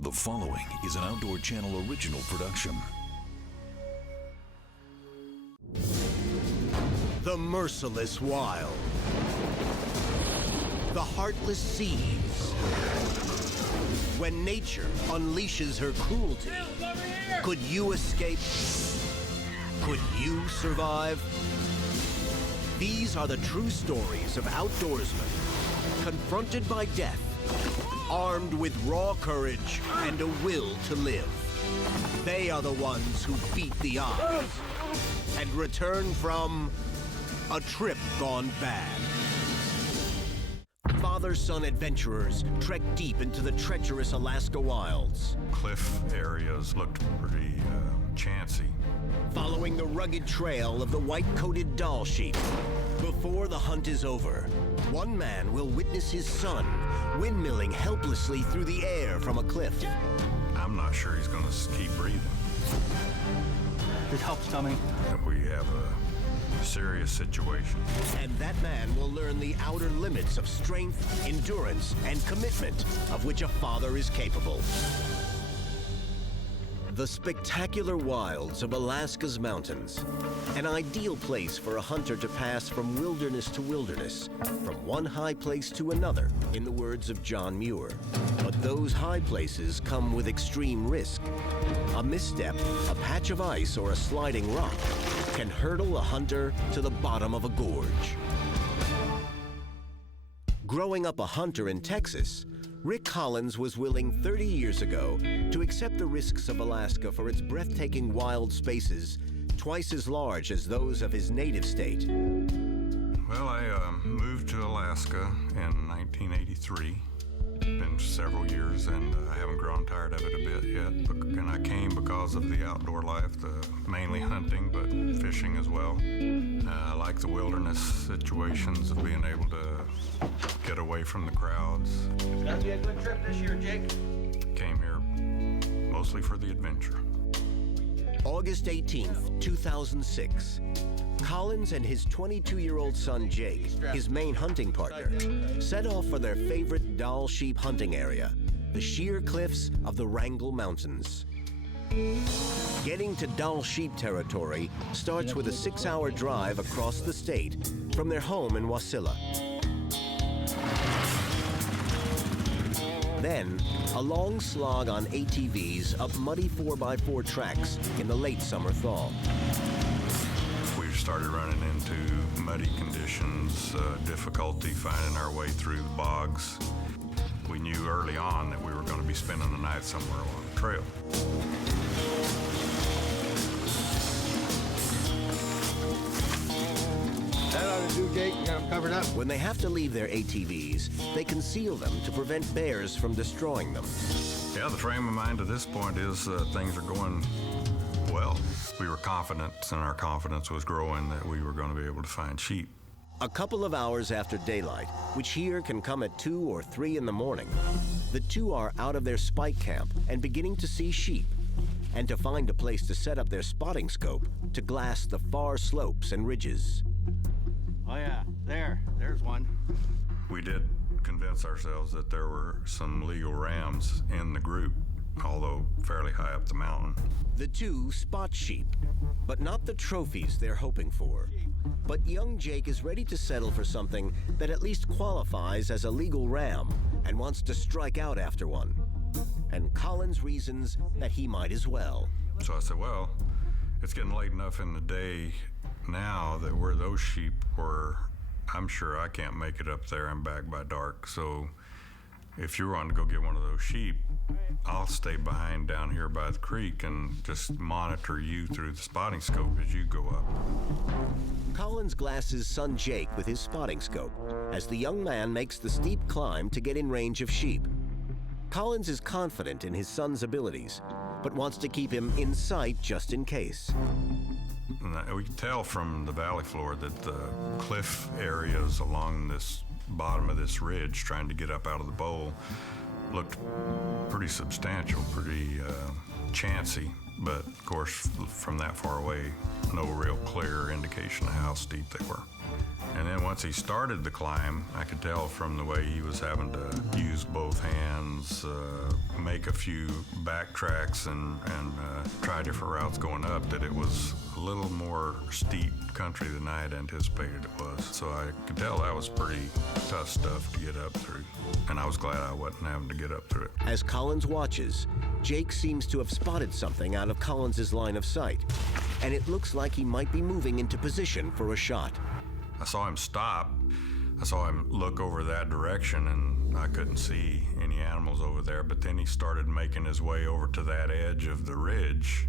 The following is an Outdoor Channel original production. The merciless wild. The heartless seas. When nature unleashes her cruelty, could you escape? Could you survive? These are the true stories of outdoorsmen confronted by death, armed with raw courage and a will to live. They are the ones who beat the odds and return from a trip gone bad. Father-son adventurers trek deep into the treacherous Alaska wilds. Cliff areas looked pretty chancy. Following the rugged trail of the white-coated Dall sheep. Before the hunt is over, one man will witness his son windmilling helplessly through the air from a cliff. I'm not sure he's going to keep breathing. It helps, Tommy. We have a serious situation. And that man will learn the outer limits of strength, endurance, and commitment of which a father is capable. The spectacular wilds of Alaska's mountains. An ideal place for a hunter to pass from wilderness to wilderness, from one high place to another, in the words of John Muir. But those high places come with extreme risk. A misstep, a patch of ice, or a sliding rock can hurtle a hunter to the bottom of a gorge. Growing up a hunter in Texas, Rick Collins was willing 30 years ago to accept the risks of Alaska for its breathtaking wild spaces, twice as large as those of his native state. Well, I moved to Alaska in 1983. Been several years, and I haven't grown tired of it a bit yet. And I came because of the outdoor life, mainly hunting, but fishing as well. I like the wilderness situations of being able to get away from the crowds. It's gonna be a good trip this year, Jake. Came here mostly for the adventure. August 18th, 2006. Collins and his 22-year-old son, Jake, his main hunting partner, set off for their favorite Dall sheep hunting area, the sheer cliffs of the Wrangell Mountains. Getting to Dall sheep territory starts with a 6-hour drive across the state from their home in Wasilla. Then, a long slog on ATVs up muddy 4x4 tracks in the late summer thaw. We started running into muddy conditions, difficulty finding our way through the bogs. We knew early on that we were going to be spending the night somewhere along the trail. That ought to do, Jake. You got them covered up. When they have to leave their ATVs, they conceal them to prevent bears from destroying them. Yeah, the frame of mind to this point is things are going well. We were confident, and our confidence was growing that we were going to be able to find sheep. A couple of hours after daylight, which here can come at 2 or 3 in the morning, the two are out of their spike camp and beginning to see sheep, and to find a place to set up their spotting scope to glass the far slopes and ridges. Oh yeah, there's one. We did convince ourselves that there were some legal rams in the group, although fairly high up the mountain. The two spot sheep, but not the trophies they're hoping for. But young Jake is ready to settle for something that at least qualifies as a legal ram and wants to strike out after one. And Collins reasons that he might as well. So I said, well, it's getting late enough in the day now that where those sheep were, I'm sure I can't make it up there and back by dark. So if you're wanting to go get one of those sheep, I'll stay behind down here by the creek and just monitor you through the spotting scope as you go up. Collins glasses son Jake with his spotting scope as the young man makes the steep climb to get in range of sheep. Collins is confident in his son's abilities, but wants to keep him in sight just in case. And we can tell from the valley floor that the cliff areas along this bottom of this ridge, trying to get up out of the bowl, looked pretty substantial, pretty chancy. But of course, from that far away, no real clear indication of how steep they were. And then once he started the climb, I could tell from the way he was having to use both hands, make a few backtracks and try different routes going up, that it was a little more steep country than I had anticipated it was. So I could tell that was pretty tough stuff to get up through. And I was glad I wasn't having to get up through it. As Collins watches, Jake seems to have spotted something out of Collins's line of sight, and it looks like he might be moving into position for a shot. I saw him stop. I saw him look over that direction, and I couldn't see any animals over there, but then he started making his way over to that edge of the ridge,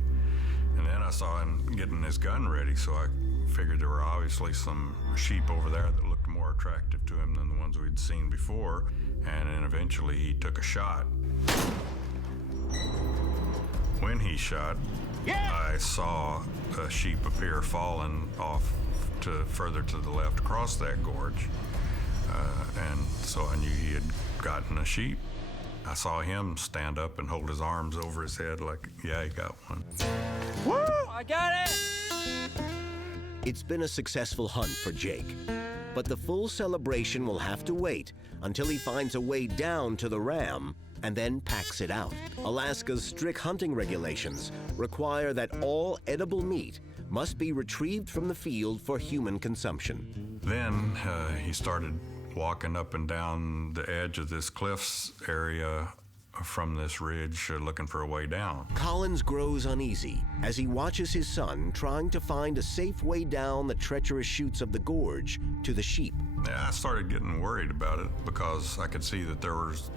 and then I saw him getting his gun ready, so I figured there were obviously some sheep over there that looked more attractive to him than the ones we'd seen before, and then eventually he took a shot. When he shot, I saw a sheep appear falling off further to the left across that gorge, and so I knew he had gotten a sheep. I saw him stand up and hold his arms over his head like, yeah, he got one. Woo! I got it! It's been a successful hunt for Jake, but the full celebration will have to wait until he finds a way down to the ram and then packs it out. Alaska's strict hunting regulations require that all edible meat must be retrieved from the field for human consumption. Then he started walking up and down the edge of this cliffs area from this ridge, looking for a way down. Collins grows uneasy as he watches his son trying to find a safe way down the treacherous chutes of the gorge to the sheep. Yeah, I started getting worried about it because I could see that there was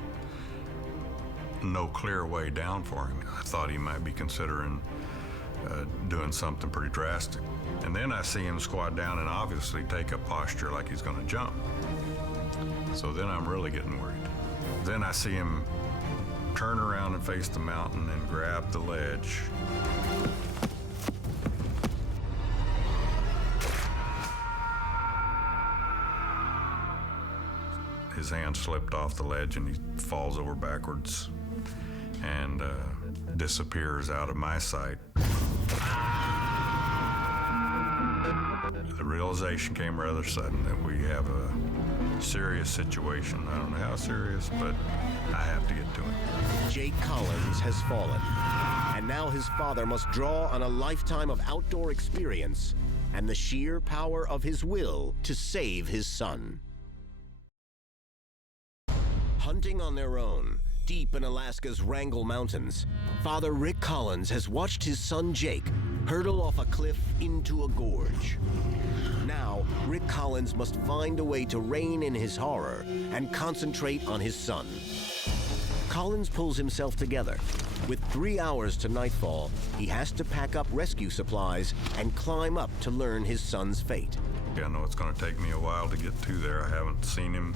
no clear way down for him. I thought he might be considering doing something pretty drastic. And then I see him squat down and obviously take a posture like he's gonna jump. So then I'm really getting worried. Then I see him turn around and face the mountain and grab the ledge. His hand slipped off the ledge and he falls over backwards and disappears out of my sight. The realization came rather sudden that we have a serious situation. I don't know how serious, but I have to get to him. Jake Collins has fallen, and now his father must draw on a lifetime of outdoor experience and the sheer power of his will to save his son. Hunting on their own, deep in Alaska's Wrangell Mountains, Father Rick Collins has watched his son Jake hurtle off a cliff into a gorge. Now, Rick Collins must find a way to rein in his horror and concentrate on his son. Collins pulls himself together. With 3 hours to nightfall, he has to pack up rescue supplies and climb up to learn his son's fate. I know it's going to take me a while to get to there. I haven't seen him.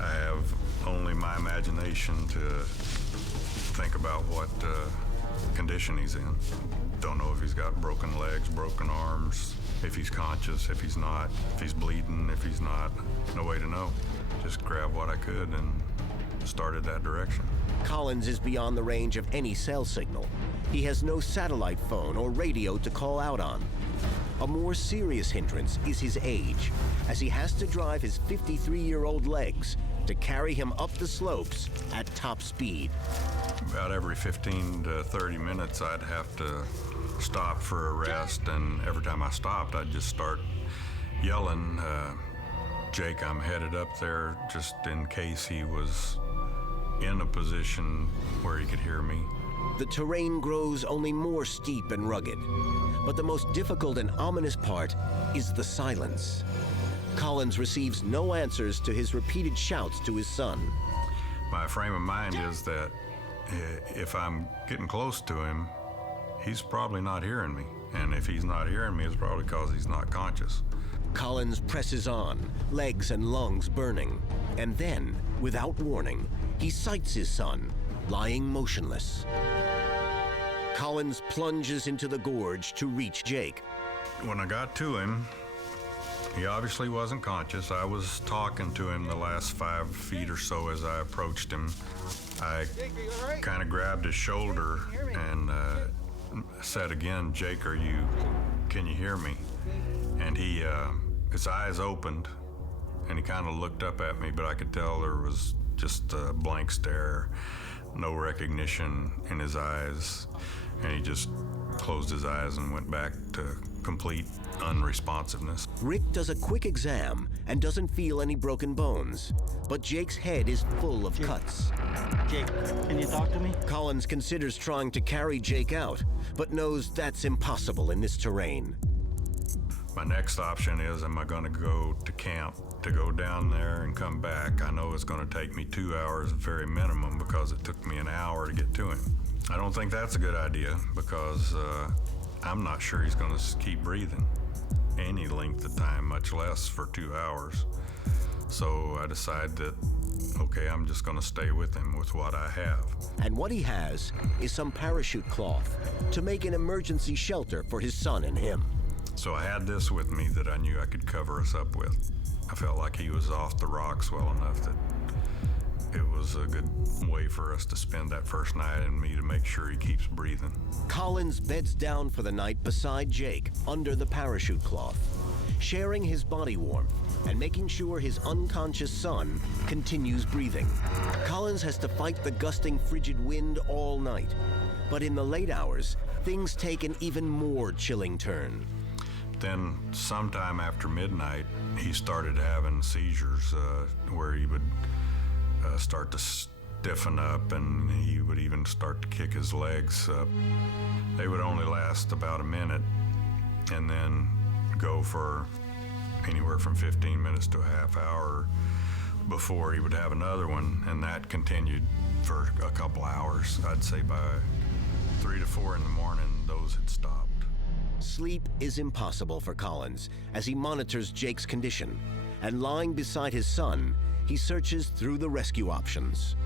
I have only my imagination to think about what condition he's in. Don't know if he's got broken legs, broken arms, if he's conscious, if he's not, if he's bleeding, if he's not. No way to know. Just grabbed what I could and started that direction. Collins is beyond the range of any cell signal. He has no satellite phone or radio to call out on. A more serious hindrance is his age, as he has to drive his 53-year-old legs to carry him up the slopes at top speed. About every 15 to 30 minutes, I'd have to stop for a rest, and every time I stopped, I'd just start yelling, Jake, I'm headed up there, just in case he was in a position where he could hear me. The terrain grows only more steep and rugged, but the most difficult and ominous part is the silence. Collins receives no answers to his repeated shouts to his son. My frame of mind is that if I'm getting close to him, he's probably not hearing me. And if he's not hearing me, it's probably because he's not conscious. Collins presses on, legs and lungs burning. And then, without warning, he sights his son, lying motionless. Collins plunges into the gorge to reach Jake. When I got to him, he obviously wasn't conscious. I was talking to him the last 5 feet or so as I approached him. I kind of grabbed his shoulder and said again, Jake, can you hear me? And he his eyes opened, and he kind of looked up at me, but I could tell there was just a blank stare, no recognition in his eyes, and he just closed his eyes and went back to complete unresponsiveness. Rick does a quick exam and doesn't feel any broken bones, but Jake's head is full of cuts. Jake, can you talk to me? Collins considers trying to carry Jake out, but knows that's impossible in this terrain. My next option is, am I going to go to camp to go down there and come back? I know it's going to take me 2 hours, very minimum, because it took me an hour to get to him. I don't think that's a good idea, because I'm not sure he's going to keep breathing any length of time, much less for 2 hours. So I decide that, okay, I'm just going to stay with him with what I have. And what he has is some parachute cloth to make an emergency shelter for his son and him. So I had this with me that I knew I could cover us up with. I felt like he was off the rocks well enough that it was a good way for us to spend that first night and me to make sure he keeps breathing. Collins beds down for the night beside Jake under the parachute cloth, sharing his body warmth and making sure his unconscious son continues breathing. Collins has to fight the gusting frigid wind all night, but in the late hours, things take an even more chilling turn. Then sometime after midnight, he started having seizures where he would start to stiffen up, and he would even start to kick his legs up. They would only last about a minute and then go for anywhere from 15 minutes to a half hour before he would have another one, and that continued for a couple hours. I'd say by 3 to 4 in the morning, those had stopped. Sleep is impossible for Collins as he monitors Jake's condition, and lying beside his son, he searches through the rescue options.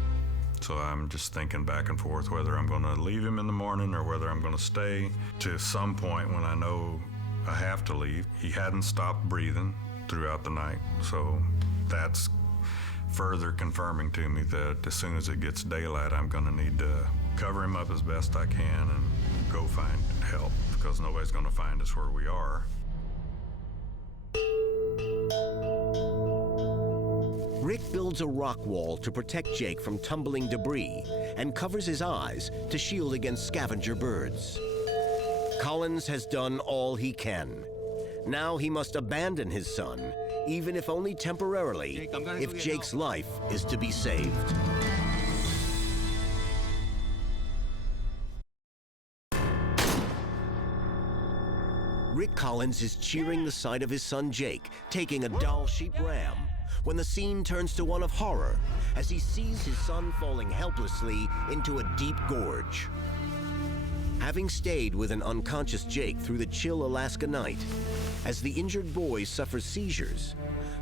So I'm just thinking back and forth whether I'm going to leave him in the morning or whether I'm going to stay. To some point when I know I have to leave, he hadn't stopped breathing throughout the night. So that's further confirming to me that as soon as it gets daylight, I'm going to need to cover him up as best I can and go find help, because nobody's going to find us where we are. Rick builds a rock wall to protect Jake from tumbling debris and covers his eyes to shield against scavenger birds. Collins has done all he can. Now he must abandon his son, even if only temporarily, Jake, I'm gonna if go get Jake's help. life is to be saved. Rick Collins is cheering the sight of his son Jake taking a Doll sheep ram when the scene turns to one of horror as he sees his son falling helplessly into a deep gorge. Having stayed with an unconscious Jake through the chill Alaska night, as the injured boy suffers seizures,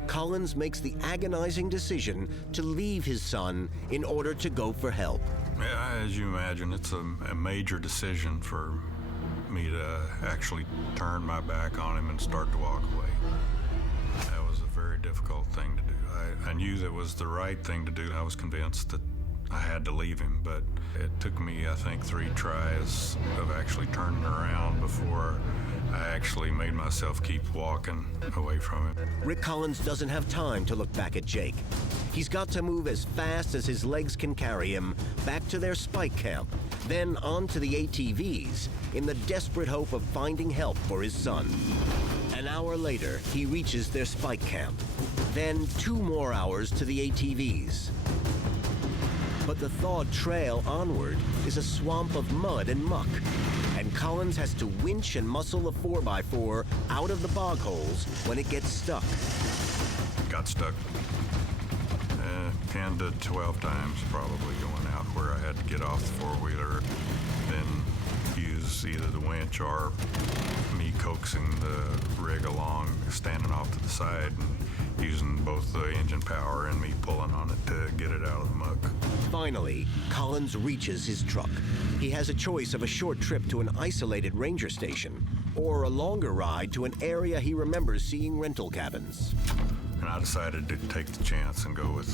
Collins makes the agonizing decision to leave his son in order to go for help. Yeah, as you imagine, it's a major decision for me to actually turn my back on him and start to walk away. That was a very difficult thing to do. I knew that was the right thing to do. I was convinced that I had to leave him, but it took me, I think, 3 tries of actually turning around before I actually made myself keep walking away from him. Rick Collins doesn't have time to look back at Jake. He's got to move as fast as his legs can carry him back to their spike camp, then onto the ATVs in the desperate hope of finding help for his son. An hour later, he reaches their spike camp. Then 2 more hours to the ATVs. But the thawed trail onward is a swamp of mud and muck, and Collins has to winch and muscle the 4x4 out of the bog holes when it gets stuck. Got stuck 10 to 12 times probably going out, where I had to get off the four-wheeler, then use either the winch or me coaxing the rig along, standing off to the side and using both the engine power and me pulling on it to get it out of the muck. Finally, Collins reaches his truck. He has a choice of a short trip to an isolated ranger station or a longer ride to an area he remembers seeing rental cabins. And I decided to take the chance and go with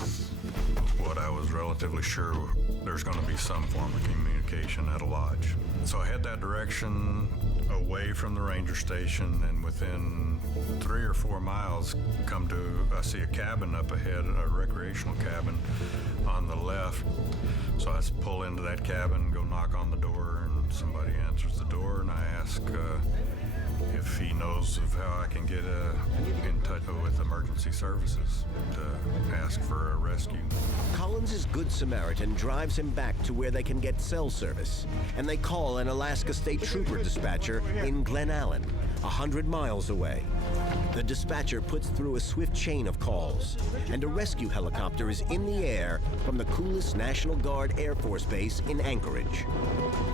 what I was relatively sure there's going to be some form of communication location at a lodge. So I head that direction away from the ranger station, and within 3 or 4 miles I see a cabin up ahead, a recreational cabin on the left. So I pull into that cabin, go knock on the door, and somebody answers the door, and I ask if he knows of how I can get in touch with emergency services to ask for a rescue. Collins' Good Samaritan drives him back to where they can get cell service, and they call an Alaska State Trooper dispatcher in Glen Allen, 100 miles away. The dispatcher puts through a swift chain of calls, and a rescue helicopter is in the air from the coolest National Guard Air Force Base in Anchorage.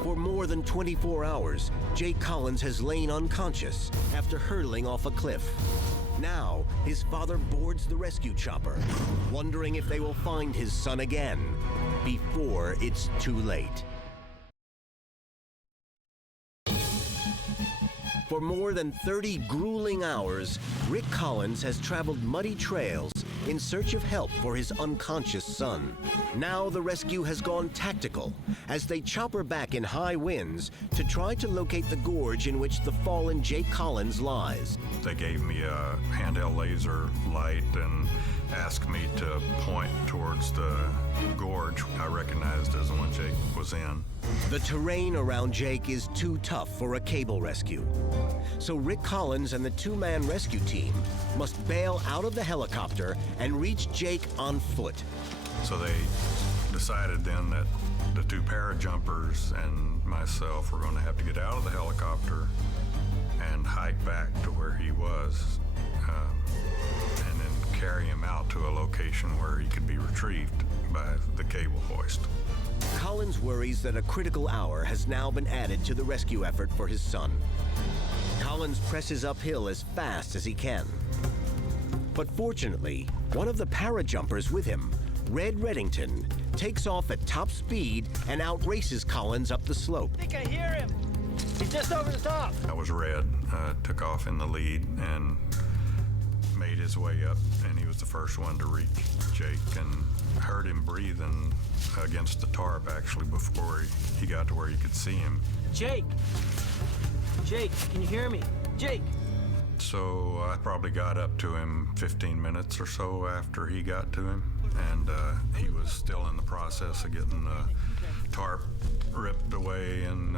For more than 24 hours, Jake Collins has lain unconscious after hurtling off a cliff. Now, his father boards the rescue chopper, wondering if they will find his son again before it's too late. For more than 30 grueling hours, Rick Collins has traveled muddy trails in search of help for his unconscious son. Now the rescue has gone tactical as they chopper back in high winds to try to locate the gorge in which the fallen Jake Collins lies. They gave me a handheld laser light and asked me to point towards the gorge I recognized as the one Jake was in. The terrain around Jake is too tough for a cable rescue. So Rick Collins and the two-man rescue team must bail out of the helicopter and reach Jake on foot. So they decided then that the two parajumpers and myself were going to have to get out of the helicopter and hike back to where he was, and then carry him out to a location where he could be retrieved by the cable hoist. Collins worries that a critical hour has now been added to the rescue effort for his son. Collins presses uphill as fast as he can. But fortunately, one of the parajumpers with him, Red Reddington, takes off at top speed and outraces Collins up the slope. I think I hear him. He's just over the top. That was Red, took off in the lead and made his way up, and he was the first one to reach Jake and heard him breathing against the tarp actually before he got to where you could see him. Jake! Jake, can you hear me? Jake! So I probably got up to him 15 minutes or so after he got to him, and he was still in the process of getting the tarp ripped away and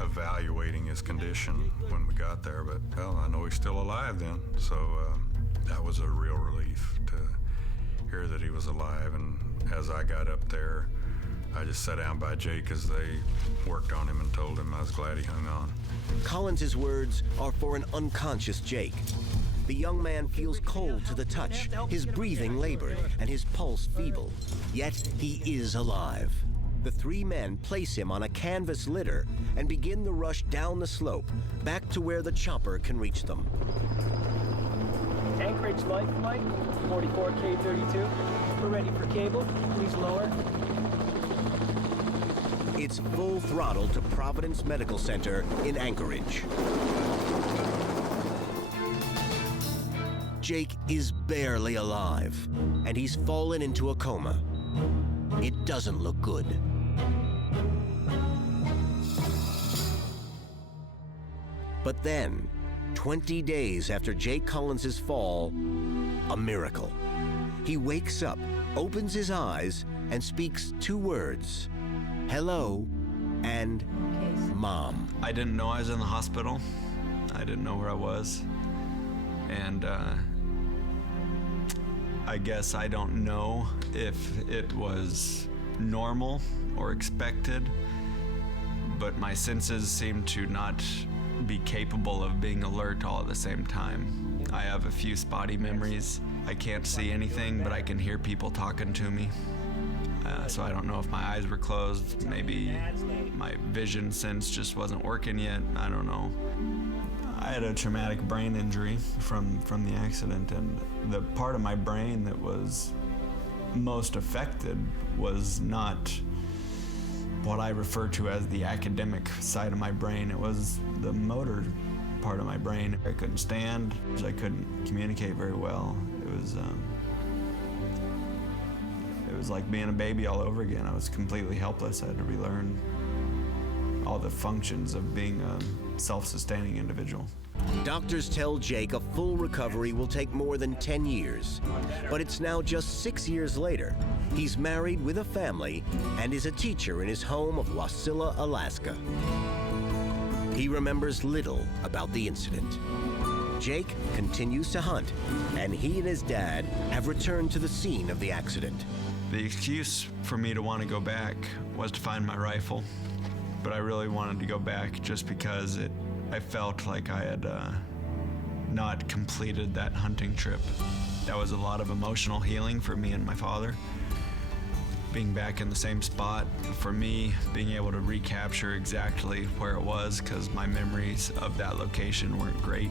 evaluating his condition when we got there. But, well, I know he's still alive then, so that was a real relief to hear that he was alive. And as I got up there, I just sat down by Jake as they worked on him and told him I was glad he hung on. Collins' words are for an unconscious Jake. The young man feels cold to the touch, his breathing labored, and his pulse feeble. Yet he is alive. The three men place him on a canvas litter and begin the rush down the slope, back to where the chopper can reach them. Anchorage Life Flight, 44K32. We're ready for cable. Please lower. It's full throttle to Providence Medical Center in Anchorage. Jake is barely alive, and he's fallen into a coma. It doesn't look good. But then, 20 days after Jake Collins' fall, a miracle. He wakes up, opens his eyes, and speaks two words: hello and mom. I didn't know I was in the hospital. I didn't know where I was. And I guess I don't know if it was normal or expected, but my senses seem to not be capable of being alert all at the same time. I have a few spotty memories. I can't see anything, but I can hear people talking to me. So I don't know if my eyes were closed. Maybe my vision sense just wasn't working yet. I don't know. I had a traumatic brain injury from the accident, and the part of my brain that was most affected was not what I refer to as the academic side of my brain. It was the motor part of my brain. I couldn't stand, I couldn't communicate very well. It was like being a baby all over again. I was completely helpless. I had to relearn all the functions of being a self-sustaining individual. Doctors tell Jake a full recovery will take more than 10 years. But it's now just 6 years later. He's married with a family and is a teacher in his home of Wasilla, Alaska. He remembers little about the incident. Jake continues to hunt, and he and his dad have returned to the scene of the accident. The excuse for me to want to go back was to find my rifle, but I really wanted to go back just because I felt like I had not completed that hunting trip. That was a lot of emotional healing for me and my father. Being back in the same spot, for me, being able to recapture exactly where it was, because my memories of that location weren't great.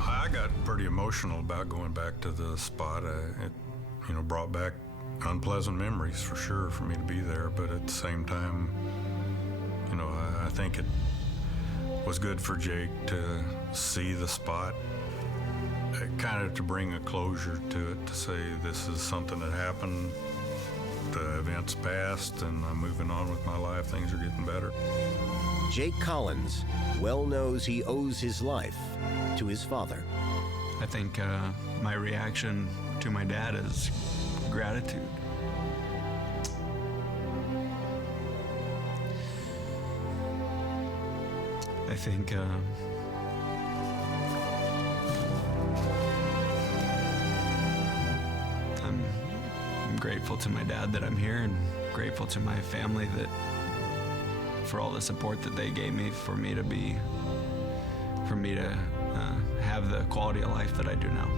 I got pretty emotional about going back to the spot. It brought back unpleasant memories for sure for me to be there, but at the same time, I think it was good for Jake to see the spot, kind of to bring a closure to it, to say this is something that happened. The events passed, and I'm moving on with my life. Things are getting better. Jake Collins well knows he owes his life to his father. I think my reaction to my dad is gratitude. I think I'm grateful to my dad that I'm here, and grateful to my family for all the support that they gave me for me to have the quality of life that I do now.